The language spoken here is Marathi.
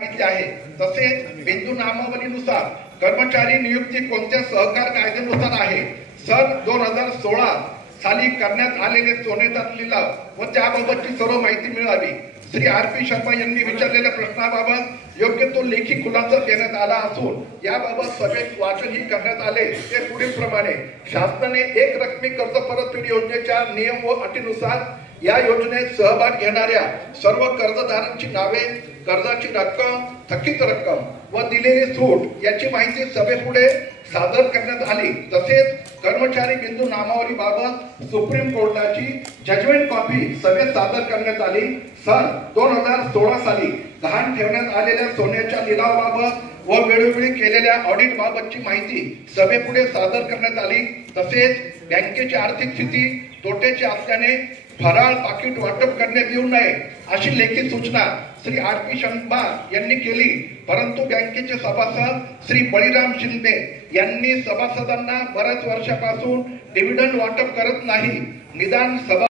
सांगितले आहे। तसेच बिंदू नामावलीनुसार कर्मचारी नियुक्ती कोणत्या सहकार कायद्यानुसार आहे। सन 2016 साली करण्यात आलेले सोनेचा लिलाव व त्याबाबतची सर्व माहिती मिळावी। श्री RP शर्मा यांनी विचारलेल्या प्रश्नाबाबत योग्य तो लेखी खुलासा देण्यात आला असून याबाबत सभेत वाचनही करण्यात आले। ते पुढील प्रमाणे शासनाने एक रकमी कर्ज परतफेड योजनेच्या नियम व अटीनुसार या योजनेत सहभाग घेणाऱ्या सर्व कर्जदारांची नावे, कर्जाची रक्कम, थकीत रक्कम व दिलेली सूट याची माहिती सभेपुढे सादर करण्यात आली। तसेच कर्मचारी बिंदू नामावली बाबत सुप्रीम कोर्टाची जजमेंट कॉपी सभेत सादर करण्यात आली। सन 2016 साली गहाण ठेवण्यात आलेल्या सोन्याच्या लिलावाबाबत व वेळोवेळी केलेल्या ऑडिट बाबतची माहिती सभेपुढे सादर करण्यात आली। तसेच बँकेची आर्थिक स्थिती तोट्याची असल्याने फराळ पाकिट वाटप करण्यात येऊ नये अशी लेखी सूचना श्री RP शर्मा यांनी केली। परंतु बँकेचे सभासद श्री बळीराम शिंदे यांनी सभासदांना बऱ्याच वर्षापासून डिव्हिडंड वाटप करत नाही। निदान